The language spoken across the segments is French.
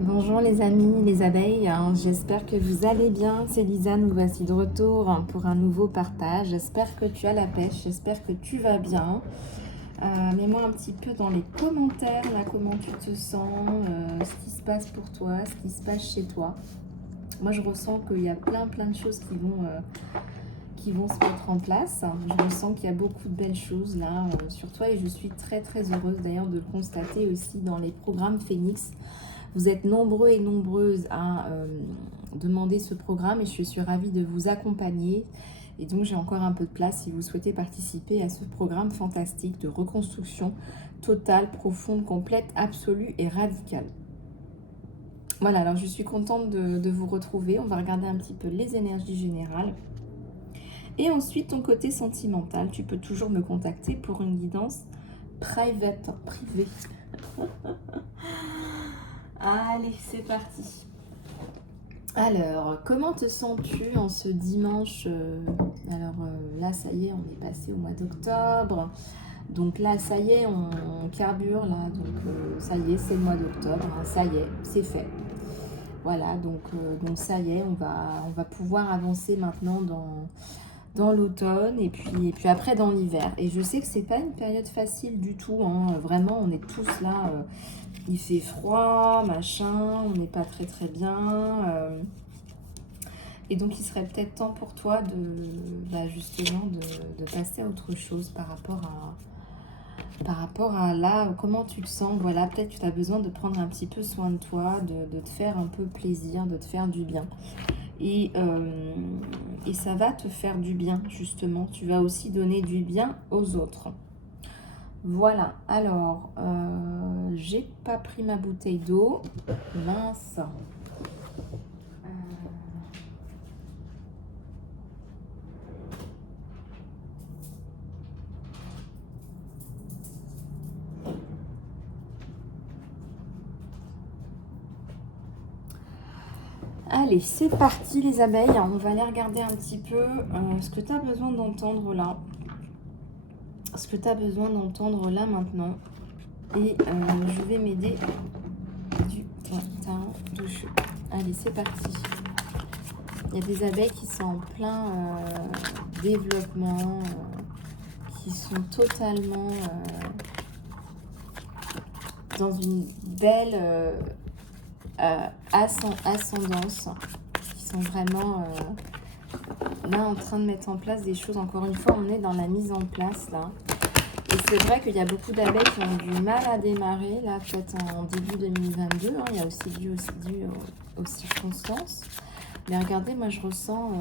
Bonjour les amis, les abeilles, j'espère que vous allez bien. C'est Lisa, nous voici de retour pour un nouveau partage. J'espère que tu as la pêche, j'espère que tu vas bien. Mets-moi un petit peu dans les commentaires, là, comment tu te sens, ce qui se passe pour toi, ce qui se passe chez toi. Moi, je ressens qu'il y a plein de choses qui vont se mettre en place. Je ressens qu'il y a beaucoup de belles choses là sur toi et je suis très heureuse d'ailleurs de le constater aussi dans les programmes Phoenix. Vous êtes nombreux et nombreuses à demander ce programme et je suis ravie de vous accompagner. Et donc j'ai encore un peu de place si vous souhaitez participer à ce programme fantastique de reconstruction totale, profonde, complète, absolue et radicale. Voilà, alors je suis contente de vous retrouver. On va regarder un petit peu les énergies générales. Et ensuite, ton côté sentimental, tu peux toujours me contacter pour une guidance privée. Allez, c'est parti. Alors, comment te sens-tu en ce dimanche là, ça y est, on est passé au mois d'octobre. Donc là, ça y est, on carbure, là. Donc, ça y est, c'est le mois d'octobre. Hein, ça y est, c'est fait. Voilà, donc ça y est, on va pouvoir avancer maintenant dans l'automne et puis après dans l'hiver. Et je sais que c'est pas une période facile du tout. Hein. Vraiment, on est tous là. Il fait froid, machin, on n'est pas très bien. Et donc, il serait peut-être temps pour toi justement de passer à autre chose par rapport à là, comment tu te sens. Voilà, peut-être que tu as besoin de prendre un petit peu soin de toi, de te faire un peu plaisir, de te faire du bien. Et ça va te faire du bien, justement. Tu vas aussi donner du bien aux autres. Voilà, alors, j'ai pas pris ma bouteille d'eau. Mince. Allez, c'est parti les abeilles. On va aller regarder un petit peu ce que tu as besoin d'entendre là. Ce que tu as besoin d'entendre là maintenant. Et je vais m'aider du matin de cheveux. Allez, c'est parti. Il y a des abeilles qui sont en plein développement, qui sont totalement dans une belle ascendance, qui sont vraiment là en train de mettre en place des choses. Encore une fois, on est dans la mise en place là. Et c'est vrai qu'il y a beaucoup d'abeilles qui ont du mal à démarrer, là, peut-être en début 2022. Hein, il y a aussi dû aux circonstances. Mais regardez, moi je ressens...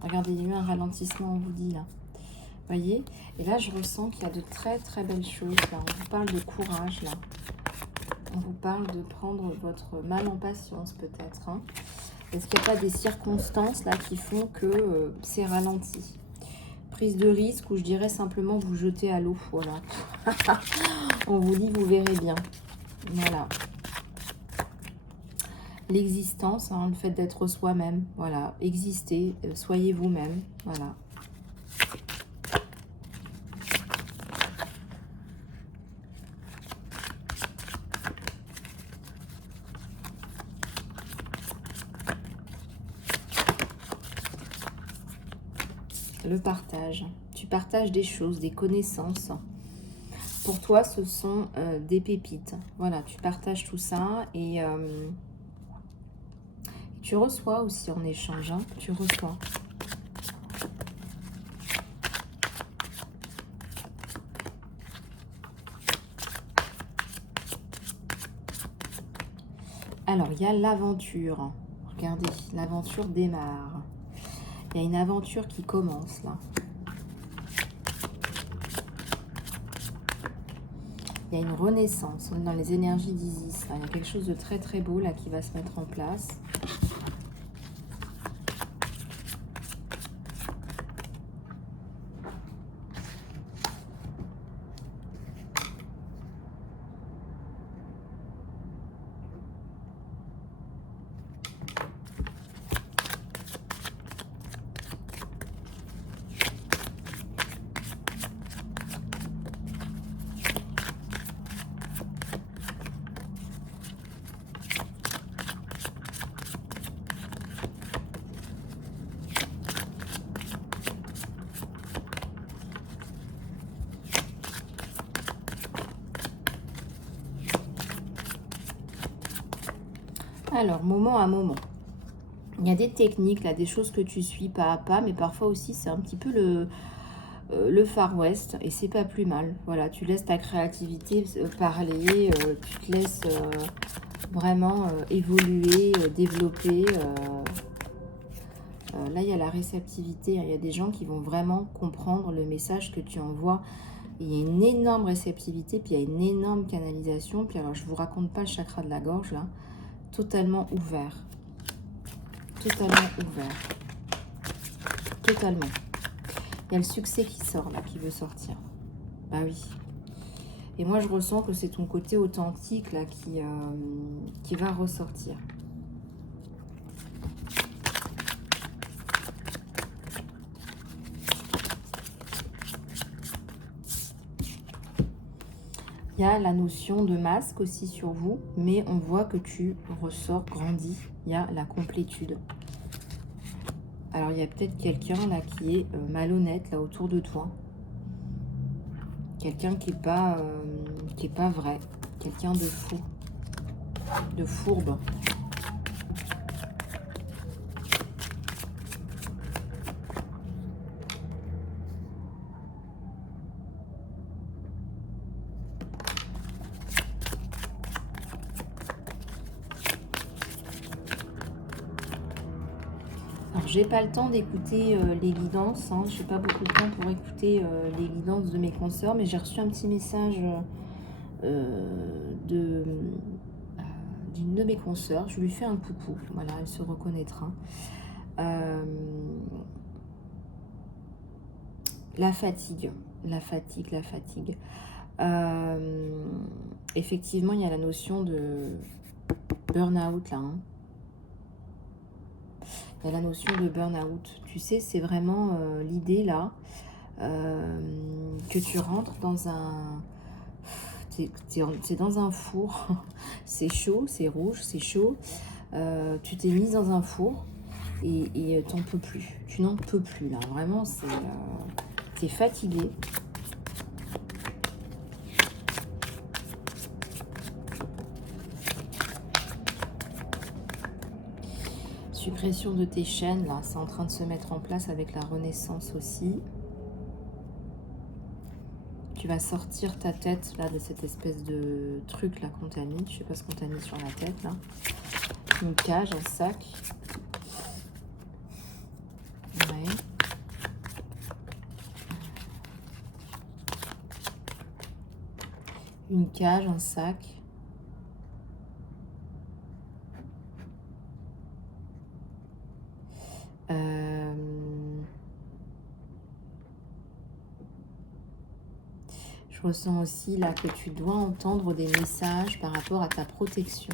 regardez, il y a eu un ralentissement, on vous dit, là. Vous voyez? Et là, je ressens qu'il y a de très belles choses, là. On vous parle de courage, là. On vous parle de prendre votre mal en patience, peut-être. Hein. Est-ce qu'il n'y a pas des circonstances, là, qui font que c'est ralenti? Prise de risque, ou je dirais simplement vous jeter à l'eau, voilà. On vous dit, vous verrez bien. Voilà. L'existence, hein, le fait d'être soi-même, voilà. Existez, soyez vous-même, voilà. Le partage. Tu partages des choses, des connaissances. Pour toi, ce sont des pépites. Voilà, tu partages tout ça et tu reçois aussi en échange. Hein, tu reçois. Alors, il y a l'aventure. Regardez, l'aventure démarre. Il y a une aventure qui commence là. Il y a une renaissance. On est dans les énergies d'Isis. Il y a quelque chose de très beau là qui va se mettre en place. Alors, moment à moment. Il y a des techniques, là, des choses que tu suis pas à pas, mais parfois aussi, c'est un petit peu le Far West, et c'est pas plus mal. Voilà, tu laisses ta créativité parler, tu te laisses vraiment évoluer, développer. Là, il y a la réceptivité, hein. Il y a des gens qui vont vraiment comprendre le message que tu envoies. Il y a une énorme réceptivité, puis il y a une énorme canalisation. Puis alors, je vous raconte pas le chakra de la gorge, là. Totalement ouvert. Totalement ouvert. Totalement. Il y a le succès qui sort, là, qui veut sortir. Bah oui. Et moi, je ressens que c'est ton côté authentique, là, qui va ressortir. Il y a la notion de masque aussi sur vous, mais on voit que tu ressors grandi. Il y a la complétude. Alors, il y a peut-être quelqu'un là qui est malhonnête là autour de toi. Quelqu'un qui est pas vrai. Quelqu'un de fou. De fourbe. Alors, j'ai pas le temps d'écouter les guidances. Hein. Je n'ai pas beaucoup de temps pour écouter les guidances de mes consoeurs, mais j'ai reçu un petit message d'une de mes consoeurs. Je lui fais un coucou. Voilà, elle se reconnaîtra. La fatigue. La fatigue, la fatigue. Effectivement, il y a la notion de burn-out là. Hein. Il y a la notion de burn-out. Tu sais, c'est vraiment l'idée là que tu rentres dans un... T'es dans un four. C'est chaud, c'est rouge, c'est chaud. Tu t'es mise dans un four et t'en peux plus. Tu n'en peux plus là. Vraiment, t'es fatigué. Suppression de tes chaînes, là, c'est en train de se mettre en place avec la renaissance aussi. Tu vas sortir ta tête, là, de cette espèce de truc, là, qu'on t'a mis. Je sais pas ce qu'on t'a mis sur la tête, là. Une cage, un sac. Ouais. Une cage, un sac. Je ressens aussi là que tu dois entendre des messages par rapport à ta protection.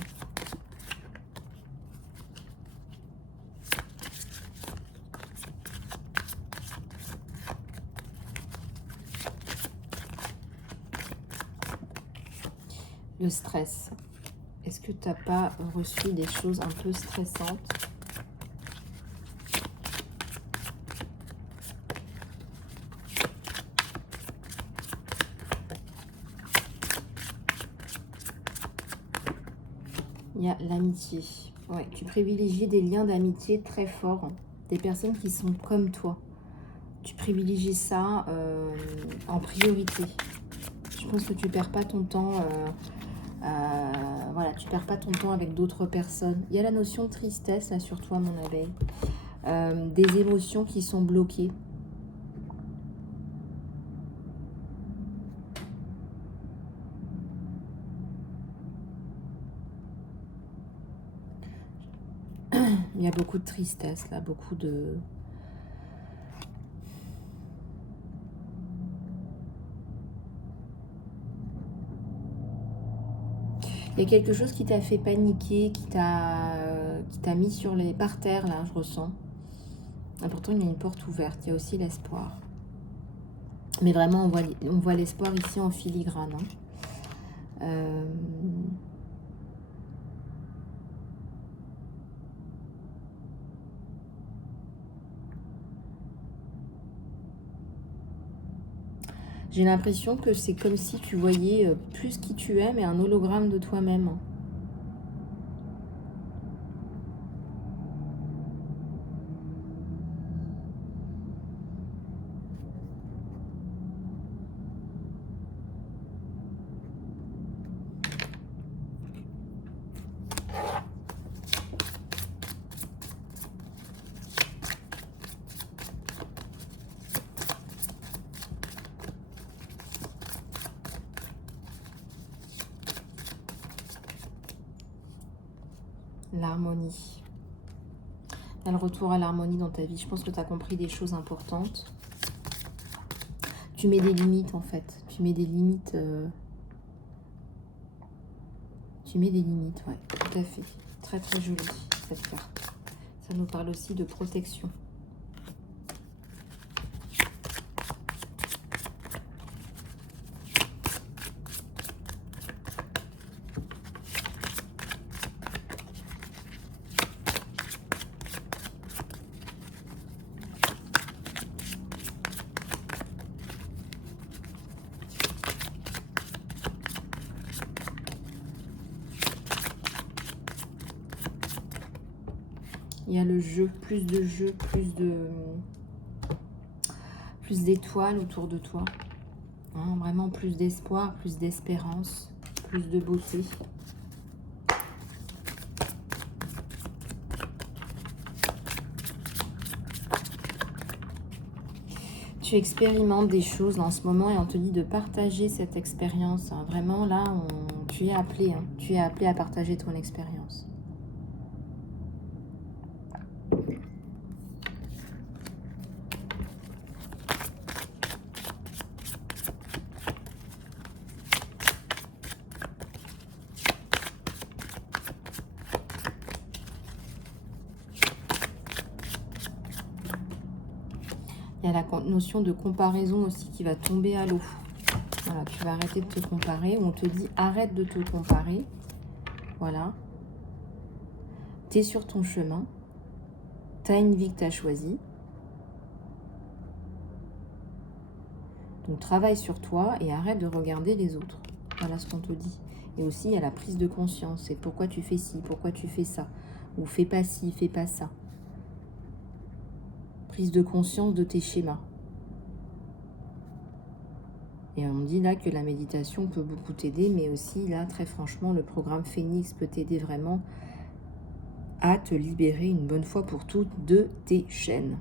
Le stress. Est-ce que tu n'as pas reçu des choses un peu stressantes ? Il y a l'amitié. Ouais, tu privilégies des liens d'amitié très forts, hein, des personnes qui sont comme toi. Tu privilégies ça en priorité. Je pense que tu perds pas ton temps. Voilà, tu perds pas ton temps avec d'autres personnes. Il y a la notion de tristesse là sur toi, mon abeille. Des émotions qui sont bloquées. Il y a beaucoup de tristesse là, beaucoup de... Il y a quelque chose qui t'a fait paniquer, qui t'a mis sur les par terre là, je ressens. Et pourtant, il y a une porte ouverte, il y a aussi l'espoir. Mais vraiment, on voit l'espoir ici en filigrane. Hein. J'ai l'impression que c'est comme si tu voyais plus qui tu es, mais un hologramme de toi-même. l'harmonie. Il y a le retour à l'harmonie dans ta vie. Je pense que tu as compris des choses importantes. Tu mets des limites en fait. Tu mets des limites. Tu mets des limites, ouais, tout à fait. Très très jolie cette carte. Ça nous parle aussi de protection. Il y a le jeu, plus de jeu, plus d'étoiles autour de toi. Hein, vraiment plus d'espoir, plus d'espérance, plus de beauté. Tu expérimentes des choses en ce moment et on te dit de partager cette expérience. Hein. Vraiment là, tu es appelé. Hein. Tu es appelé à partager ton expérience. Il y a la notion de comparaison aussi qui va tomber à l'eau. Voilà, tu vas arrêter de te comparer. On te dit arrête de te comparer. Voilà. Tu es sur ton chemin. Tu as une vie que tu as choisie. Donc travaille sur toi et arrête de regarder les autres. Voilà ce qu'on te dit. Et aussi il y a la prise de conscience. C'est pourquoi tu fais ci, pourquoi tu fais ça. Ou fais pas ci, fais pas ça. Prise de conscience de tes schémas. Et on me dit là que la méditation peut beaucoup t'aider, mais aussi là, très franchement, le programme Phoenix peut t'aider vraiment à te libérer une bonne fois pour toutes de tes chaînes.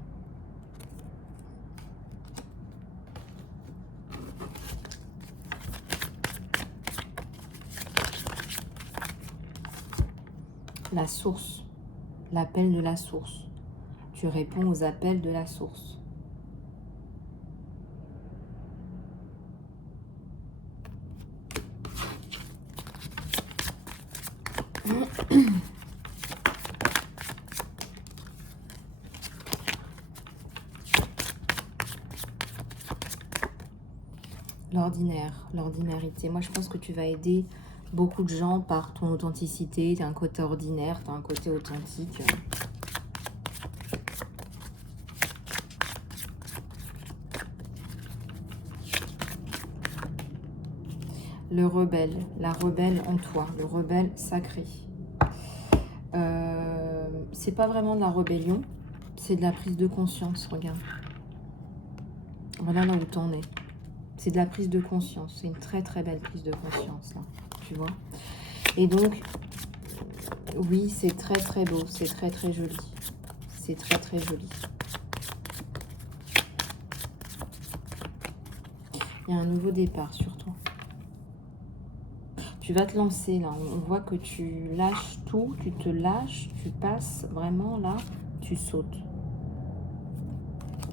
La source, l'appel de la source. Tu réponds aux appels de la source. L'ordinarité. Moi, je pense que tu vas aider beaucoup de gens par ton authenticité. Tu as un côté ordinaire, tu as un côté authentique. Le rebelle, la rebelle en toi, le rebelle sacré. C'est pas vraiment de la rébellion, c'est de la prise de conscience, regarde. Voilà là où t'en es. C'est de la prise de conscience, c'est une très très belle prise de conscience, là, tu vois. Et donc, oui, c'est très très beau, c'est très très joli. C'est très très joli. Il y a un nouveau départ sur toi. Tu vas te lancer là, on voit que tu lâches tout, tu te lâches, tu passes vraiment là, tu sautes.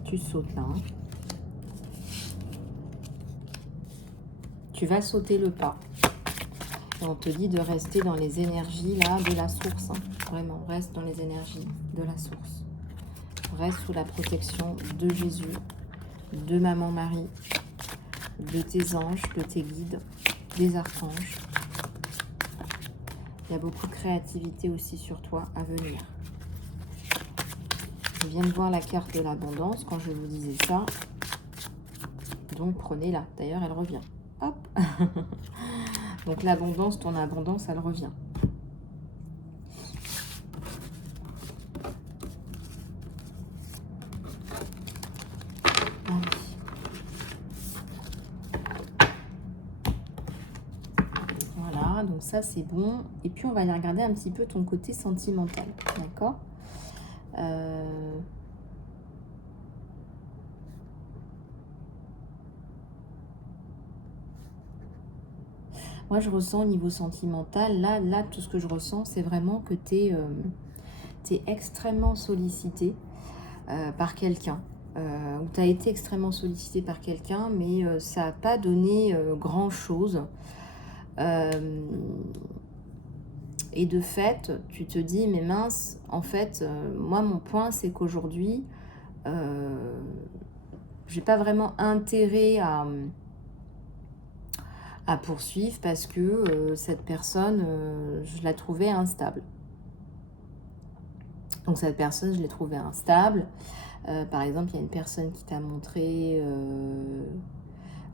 Tu sautes là. Hein. Tu vas sauter le pas. Et on te dit de rester dans les énergies là de la source. Hein. Vraiment, reste dans les énergies de la source. Reste sous la protection de Jésus, de Maman Marie, de tes anges, de tes guides, des archanges. Il y a beaucoup de créativité aussi sur toi à venir. Je viens de voir la carte de l'abondance quand je vous disais ça. Donc prenez-la. D'ailleurs, elle revient. Hop. Donc l'abondance, ton abondance, elle revient. Allez. Voilà, donc ça c'est bon. Et puis on va aller regarder un petit peu ton côté sentimental. D'accord ? Moi, je ressens au niveau sentimental, là tout ce que je ressens, c'est vraiment que tu es, extrêmement sollicité par quelqu'un. Ou tu as été extrêmement sollicité par quelqu'un, mais ça n'a pas donné grand-chose. Et de fait, tu te dis, mais mince, en fait, moi, mon point, c'est qu'aujourd'hui, j'ai pas vraiment intérêt à poursuivre parce que cette personne, je la trouvais instable. Donc cette personne, je l'ai trouvée instable. Par exemple, il y a une personne qui t'a montré...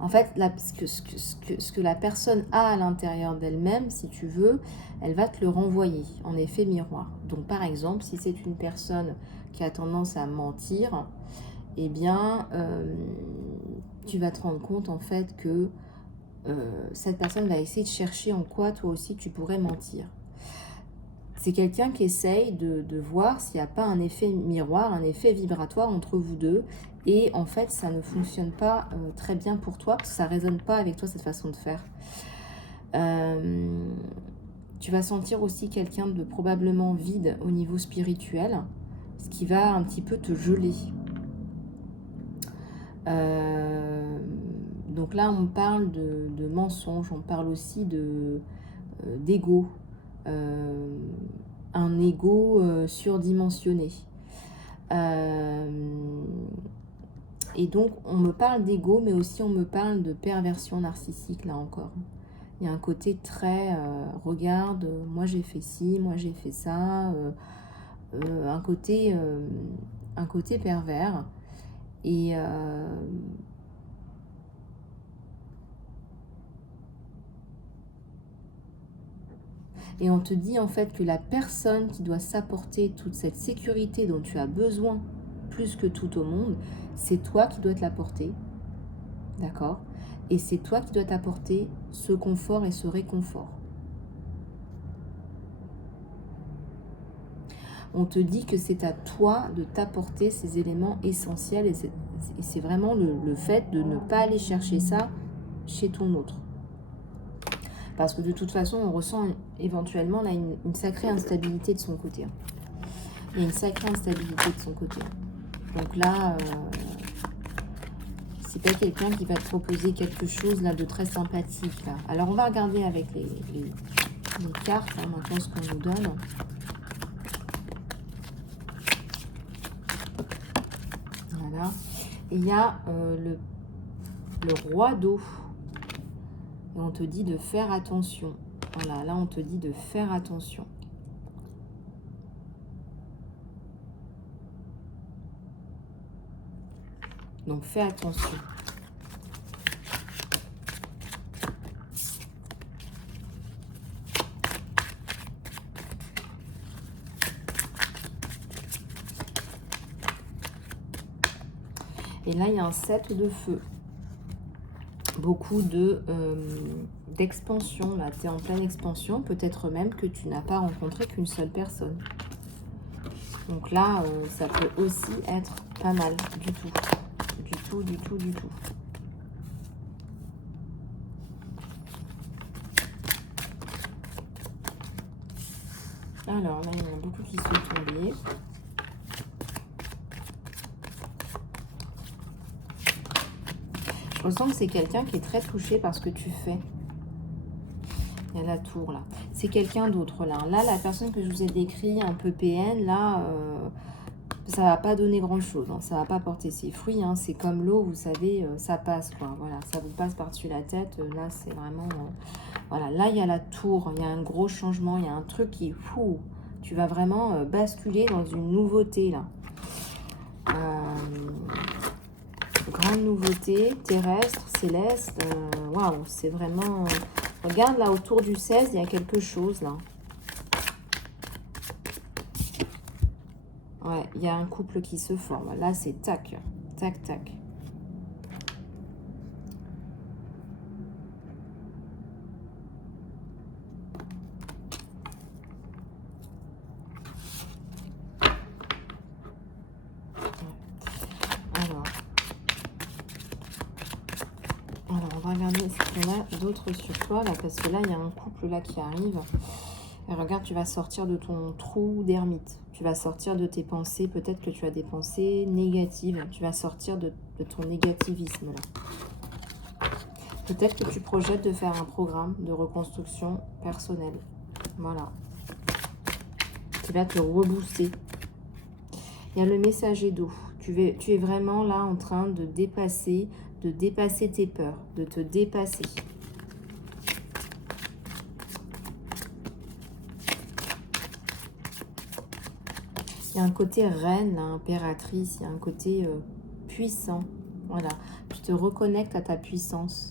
En fait, là, ce que la personne a à l'intérieur d'elle-même, si tu veux, elle va te le renvoyer en effet miroir. Donc par exemple, si c'est une personne qui a tendance à mentir, eh bien, tu vas te rendre compte en fait que cette personne va essayer de chercher en quoi toi aussi tu pourrais mentir. C'est quelqu'un qui essaye de voir s'il n'y a pas un effet miroir, un effet vibratoire entre vous deux. Et en fait, ça ne fonctionne pas très bien pour toi, parce que ça ne résonne pas avec toi, cette façon de faire. Tu vas sentir aussi quelqu'un de probablement vide au niveau spirituel, ce qui va un petit peu te geler. Donc là, on parle de mensonges, on parle aussi d'ego. Un ego surdimensionné. Et donc, on me parle d'ego, mais aussi on me parle de perversion narcissique, là encore. Il y a un côté très, regarde, moi j'ai fait ci, moi j'ai fait ça, un côté pervers. Et on te dit en fait que la personne qui doit s'apporter toute cette sécurité dont tu as besoin plus que tout au monde, c'est toi qui dois te l'apporter, d'accord? Et c'est toi qui dois t'apporter ce confort et ce réconfort. On te dit que c'est à toi de t'apporter ces éléments essentiels et c'est vraiment le fait de ne pas aller chercher ça chez ton autre. Parce que de toute façon, on ressent éventuellement là, une sacrée instabilité de son côté. Il y a une sacrée instabilité de son côté. Donc là, c'est pas quelqu'un qui va te proposer quelque chose là de très sympathique. Là. Alors on va regarder avec les cartes, hein, maintenant ce qu'on nous donne. Voilà. Et il y a le roi d'eau. Et on te dit de faire attention. Voilà, là on te dit de faire attention. Donc fais attention. Et là il y a un 7 de feu. Beaucoup d'expansion, là tu es en pleine expansion, peut-être même que tu n'as pas rencontré qu'une seule personne. Donc là, ça peut aussi être pas mal du tout. Du tout. Alors là, il y en a beaucoup qui sont tombés. Je ressens que c'est quelqu'un qui est très touché par ce que tu fais. Il y a la tour là. C'est quelqu'un d'autre là. Là, la personne que je vous ai décrit, un peu PN, là, ça va pas donner grand chose. Hein. Ça va pas porter ses fruits. Hein. C'est comme l'eau, vous savez, ça passe quoi. Voilà, ça vous passe par-dessus la tête. Là, c'est vraiment. Voilà, là, il y a la tour. Il y a un gros changement. Il y a un truc qui. Fou, tu vas vraiment basculer dans une nouveauté là. Grande nouveauté, terrestre, céleste. Waouh, c'est vraiment. Regarde là autour du 16, il y a quelque chose là. Ouais, il y a un couple qui se forme. Là, c'est tac, tac, tac. Alors, va regarder ce qu'il y en a d'autres sur toi, là, parce que là, il y a un couple là qui arrive. Et regarde, tu vas sortir de ton trou d'ermite. Tu vas sortir de tes pensées. Peut-être que tu as des pensées négatives. Tu vas sortir de ton négativisme, là. Peut-être que tu projettes de faire un programme de reconstruction personnelle. Voilà. Qui va te rebooster. Il y a le messager d'eau. Tu es vraiment là en train de dépasser tes peurs, de te dépasser. Il y a un côté reine, là, impératrice, il y a un côté puissant. Voilà, tu te reconnectes à ta puissance.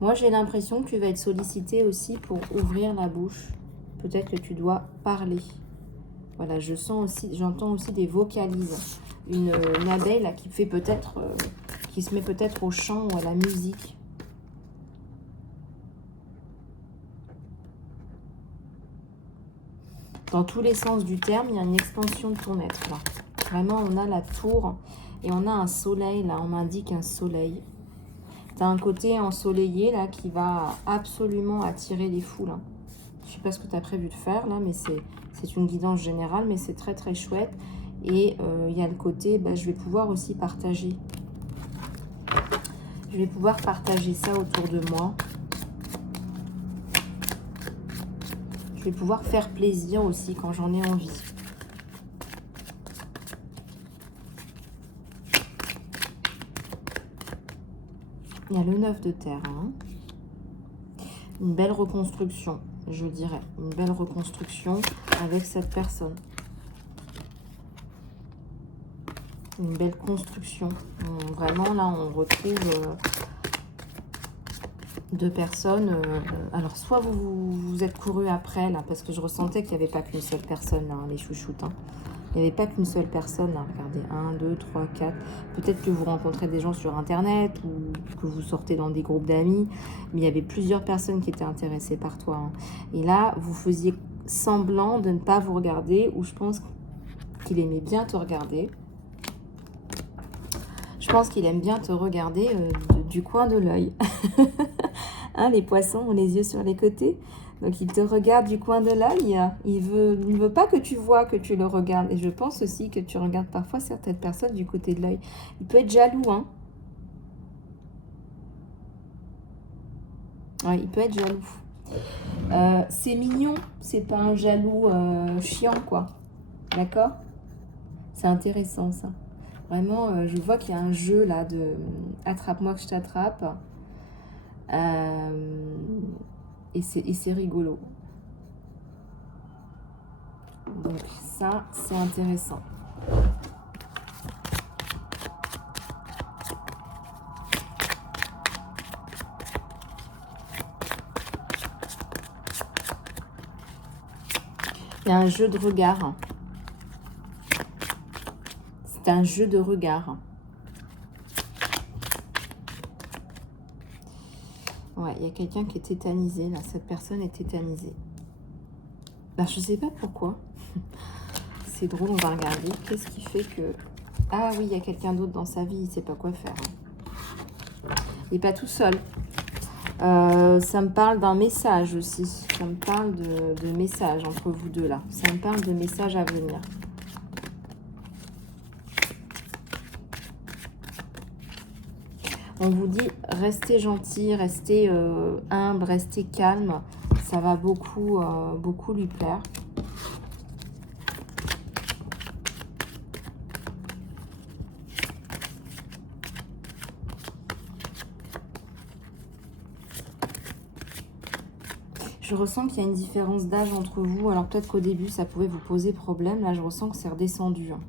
Moi, j'ai l'impression que tu vas être sollicité aussi pour ouvrir la bouche. Peut-être que tu dois parler. Voilà, je sens aussi, j'entends aussi des vocalises. Une abeille là qui fait peut-être, qui se met peut-être au chant ou à la musique. Dans tous les sens du terme, il y a une expansion de ton être là. Vraiment, on a la tour et on a un soleil là. On m'indique un soleil. Tu as un côté ensoleillé là qui va absolument attirer les foules. Hein. Je ne sais pas ce que tu as prévu de faire là, mais c'est une guidance générale, mais c'est très très chouette. Et il y a le côté, bah, je vais pouvoir aussi partager. Je vais pouvoir partager ça autour de moi. Je vais pouvoir faire plaisir aussi quand j'en ai envie. Il y a le 9 de terre. Hein. Une belle reconstruction, je dirais. Une belle reconstruction avec cette personne. Une belle construction. Vraiment, là, on retrouve deux personnes. Alors, soit vous êtes couru après, là, parce que je ressentais qu'il n'y avait pas qu'une seule personne, là, les chouchoutes. Hein. Il n'y avait pas qu'une seule personne, là. Regardez, 1, 2, 3, 4. Peut-être que vous rencontrez des gens sur Internet ou que vous sortez dans des groupes d'amis. Mais il y avait plusieurs personnes qui étaient intéressées par toi. Hein. Et là, vous faisiez semblant de ne pas vous regarder, ou je pense qu'il aimait bien te regarder. Je pense qu'il aime bien te regarder du coin de l'œil. Hein, les poissons ont les yeux sur les côtés. Donc, il te regarde du coin de l'œil. Il ne veut pas que tu vois que tu le regardes. Et je pense aussi que tu regardes parfois certaines personnes du côté de l'œil. Il peut être jaloux. Hein. Ouais, il peut être jaloux. C'est mignon. C'est pas un jaloux chiant, quoi. D'accord? C'est intéressant, ça. Vraiment, je vois qu'il y a un jeu là de attrape-moi que je t'attrape. Et c'est rigolo. Donc ça, c'est intéressant. Il y a un jeu de regard. C'est un jeu de regard. Ouais, il y a quelqu'un qui est tétanisé, là. Cette personne est tétanisée. Ben, je ne sais pas pourquoi. C'est drôle, on va regarder. Qu'est-ce qui fait que... Ah oui, il y a quelqu'un d'autre dans sa vie, il ne sait pas quoi faire. Il n'est pas tout seul. Ça me parle d'un message aussi. Ça me parle de message entre vous deux, là. Ça me parle de messages à venir. On vous dit, restez gentil, restez humble, restez calme. Ça va beaucoup, beaucoup lui plaire. Je ressens qu'il y a une différence d'âge entre vous. Alors peut-être qu'au début, ça pouvait vous poser problème. Là, je ressens que c'est redescendu. Hein.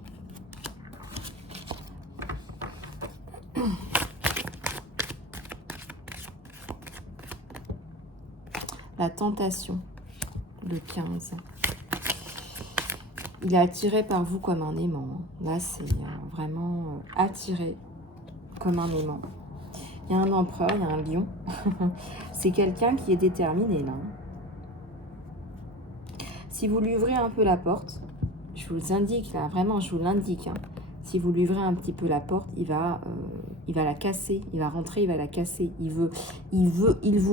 La tentation, le 15. Il est attiré par vous comme un aimant. Là, c'est vraiment attiré comme un aimant. Il y a un empereur, il y a un lion. C'est quelqu'un qui est déterminé, là. Si vous lui ouvrez un peu la porte, je vous indique, là, vraiment, je vous l'indique. Hein, Si vous lui ouvrez un petit peu la porte, il va la casser. Il va rentrer, il va la casser. Il vous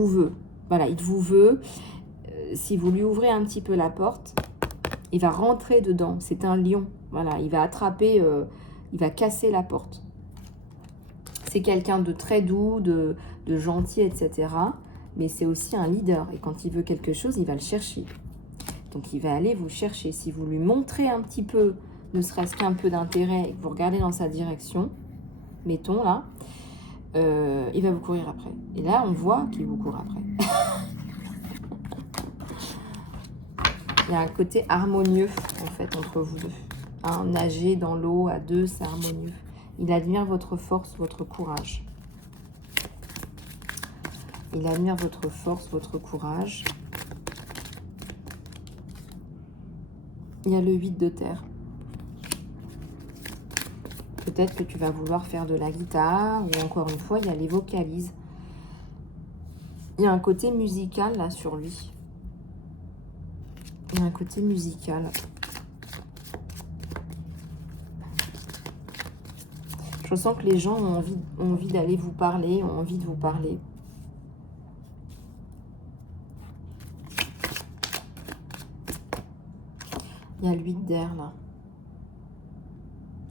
veut. Voilà, il vous veut. Si vous lui ouvrez un petit peu la porte, il va rentrer dedans. C'est un lion. Voilà, il va attraper, il va casser la porte. C'est quelqu'un de très doux, de gentil, etc. Mais c'est aussi un leader. Et quand il veut quelque chose, il va le chercher. Donc, il va aller vous chercher. Si vous lui montrez un petit peu, ne serait-ce qu'un peu d'intérêt, et que vous regardez dans sa direction, mettons là, il va vous courir après. Et là, on voit qu'il vous court après. Il y a un côté harmonieux, en fait, entre vous deux. Hein, nager dans l'eau à deux, c'est harmonieux. Il admire votre force, votre courage. Il admire votre force, votre courage. Il y a le 8 de terre. Peut-être que tu vas vouloir faire de la guitare, ou encore une fois, il y a les vocalises. Il y a un côté musical, là, sur lui. Il y a un côté musical. Je sens que les gens ont envie d'aller vous parler, ont envie de vous parler. Il y a l'huile d'air, là.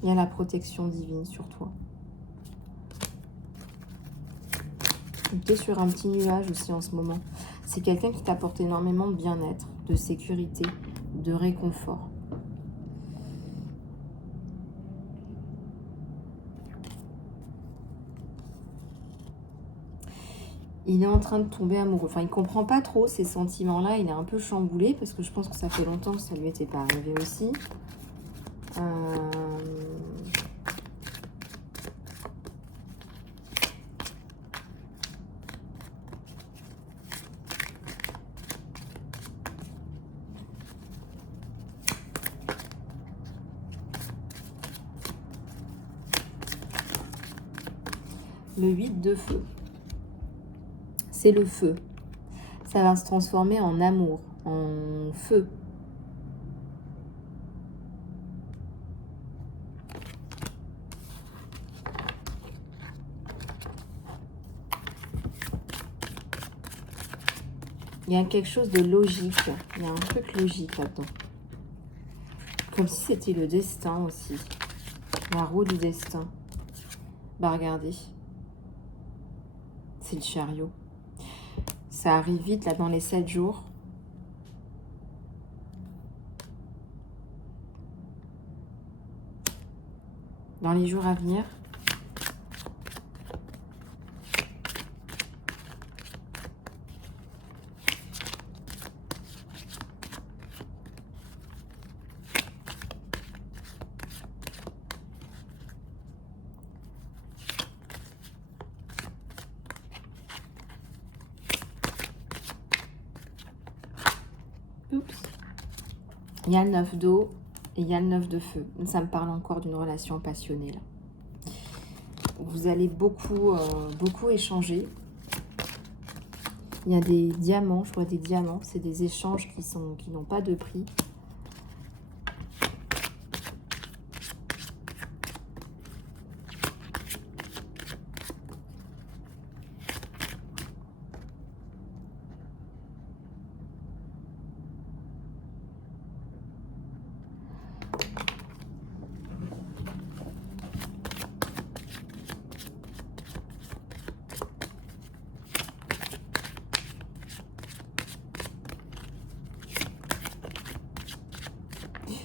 Il y a la protection divine sur toi. Tu es sur un petit nuage aussi en ce moment. C'est quelqu'un qui t'apporte énormément de bien-être, de sécurité, de réconfort. Il est en train de tomber amoureux. Enfin, il ne comprend pas trop ces sentiments-là. Il est un peu chamboulé parce que je pense que ça fait longtemps que ça ne lui était pas arrivé aussi. Le 8 de feu. C'est le feu. Ça va se transformer en amour, en feu. Il y a quelque chose de logique. Il y a un truc logique là-dedans. Comme si c'était le destin aussi. La roue du destin. Bah regardez. C'est le chariot. Ça arrive vite là dans les 7 jours. Dans les jours à venir. Il y a le 9 d'eau et il y a le 9 de feu. Ça me parle encore d'une relation passionnée là. Vous allez beaucoup échanger. Il y a des diamants, je vois des diamants. C'est des échanges qui n'ont pas de prix.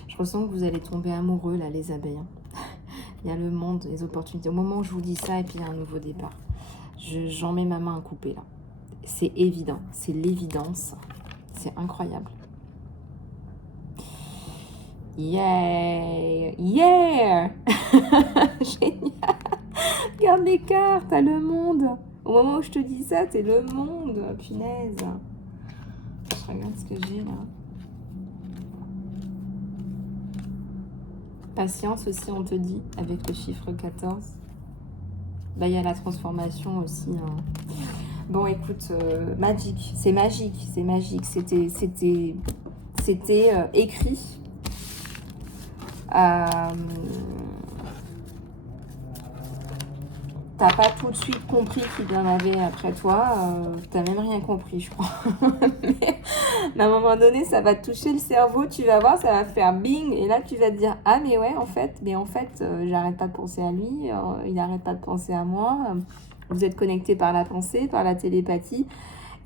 Je ressens que vous allez tomber amoureux, là, les abeilles. Il y a le monde, les opportunités. Au moment où je vous dis ça, et puis il y a un nouveau départ. J'en mets ma main à couper, là. C'est évident. C'est l'évidence. C'est incroyable. Yeah! Yeah! Génial! Regarde les cartes, t'as le monde. Au moment où je te dis ça, t'es le monde. Punaise. Je regarde ce que j'ai, là. Patience aussi, on te dit, avec le chiffre 14. Bah, il y a la transformation aussi. Hein. Bon, écoute, magique. C'est magique, c'est magique. C'était écrit. t'as pas tout de suite compris qu'il y en avait après toi. T'as même rien compris, je crois. Mais à un moment donné, ça va te toucher le cerveau. Tu vas voir, ça va faire bing. Et là, tu vas te dire, ah mais ouais, en fait, j'arrête pas de penser à lui. Il n'arrête pas de penser à moi. Vous êtes connectés par la pensée, par la télépathie.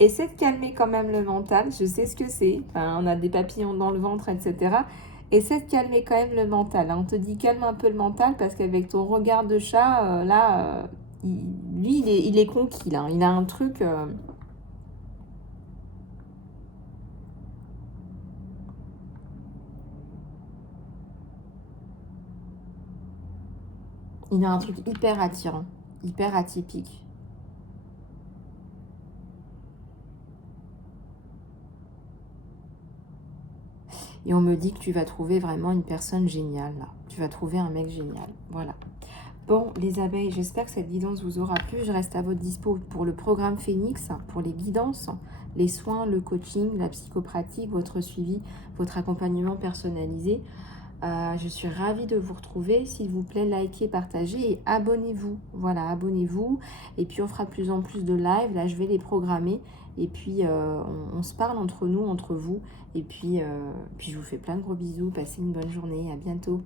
Essaie de calmer quand même le mental. Je sais ce que c'est. Enfin, on a des papillons dans le ventre, etc. Essaie de calmer quand même le mental. Hein. On te dit calme un peu le mental parce qu'avec ton regard de chat, lui, il est conquis. Là. Il a un truc... il a un truc hyper attirant, hyper atypique. Et on me dit que tu vas trouver vraiment une personne géniale, là. Tu vas trouver un mec génial. Voilà. Bon, les abeilles, j'espère que cette guidance vous aura plu. Je reste à votre dispo pour le programme Phénix, pour les guidances, les soins, le coaching, la psychopratique, votre suivi, votre accompagnement personnalisé. Je suis ravie de vous retrouver. S'il vous plaît, likez, partagez et abonnez-vous. Voilà, abonnez-vous. Et puis, on fera de plus en plus de live. Là, je vais les programmer. Et puis, on se parle entre nous, entre vous. Et puis, je vous fais plein de gros bisous. Passez une bonne journée. À bientôt.